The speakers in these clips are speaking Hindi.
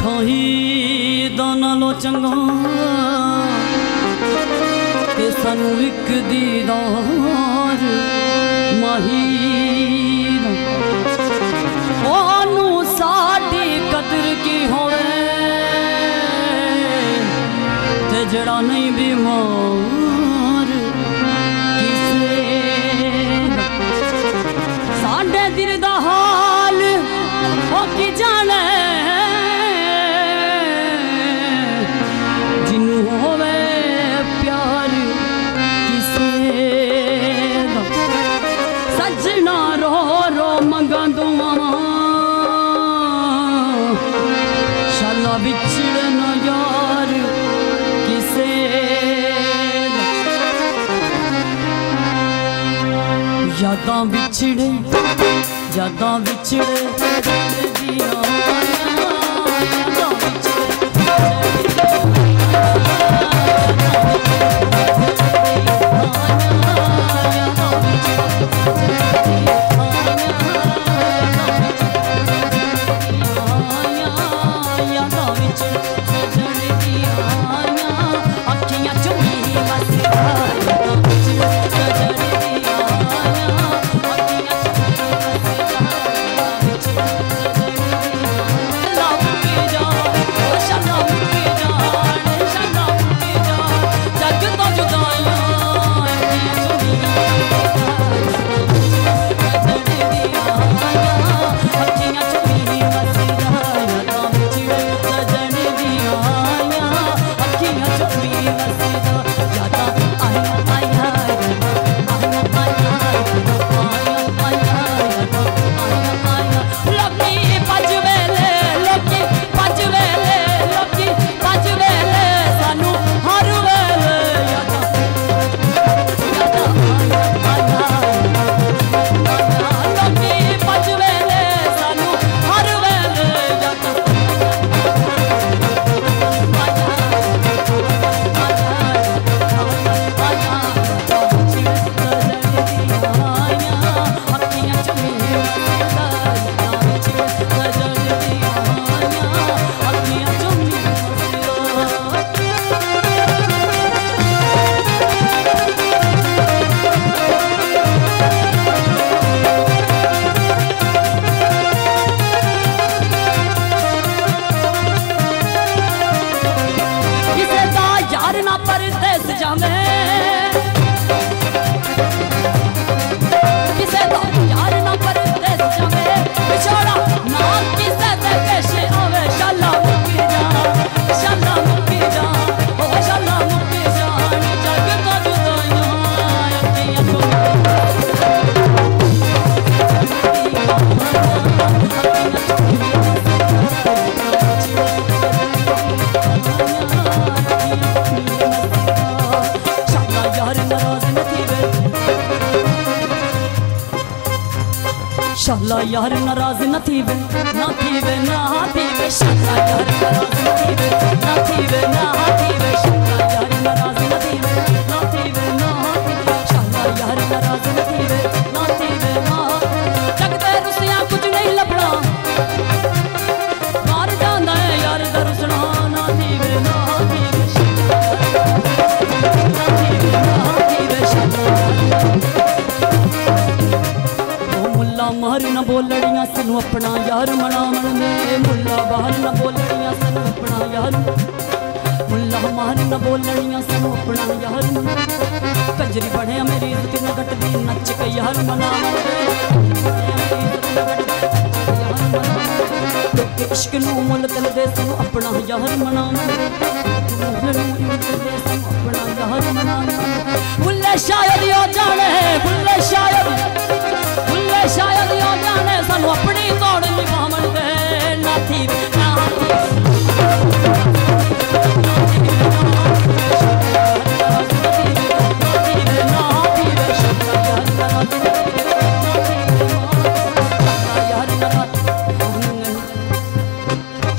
खाही दाना लो चंगा ते सानू एक दीदार माही ओनू साडी कदर की होवे ते जड़ा नहीं बीमार किसे साडे दिल दा हाल ओ की जाने जिन्नू होवे प्यार किसे सजना रो रो मंगा दुआ शाला बिछड़ न यार किसे यादां बिछड़े यादां बिछड़े शाला यार नाराज न थीवे ना थीवे ना थीवे शाला यार नाराज न थीवे ना थीवे ना थीवे शाला यार नाराज न थीवे ना थीवे ना थीवे शाला यार नाराज न थीवे ना थीवे ना लगदे रुसिया कुछ नहीं लभना मार जांदा है यार दा रुसना ना थीवे ना थीवे ना थीवे ना थीवे शाला मार न बोलड़ियां सानू अपना यार मनावन दे मुल्ला बाहर न बोलड़ियां सानू अपना यार मुल्ला मार न बोलड़ियां सानू अपना यार कंजरी बढ़िया मेरी इज्जत न कटदी नच के यार मनावन दे इश्क नू मुल दिल दे सानू अपना यार मनावन अपना यार मनावन मुल्ले शायद यो जाने मुल्ले शायद यो जाने सानू अपनी तोड़ निभावन दे ना थी ना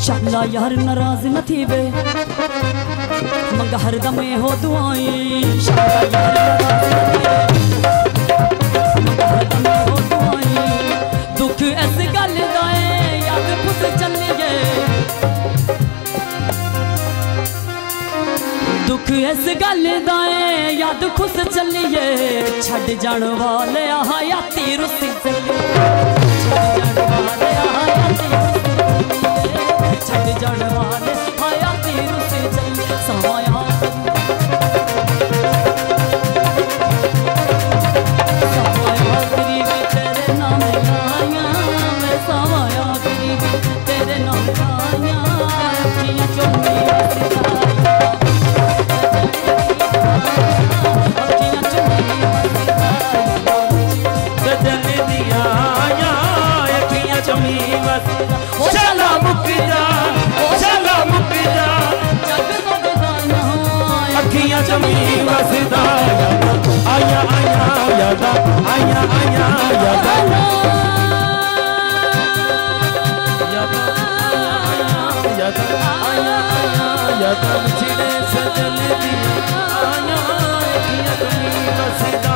शाला यार नाराज न थी वे मंग हरदम हो दुआई शाला यार दुख इस गल दा याद पुत चलिए इस गल दा है याद खुश चलिए छड़ जान वाले हयाती रुसी चलिए छड़ जान वाले हयाती छड़ जान वाले हयाती रुसी चलिए समाया जमी वसदा आया आया यादा आया आया यादा यादा यादा आया आया यादा छिड़े सजन दिया आया अखियां जमी वसदा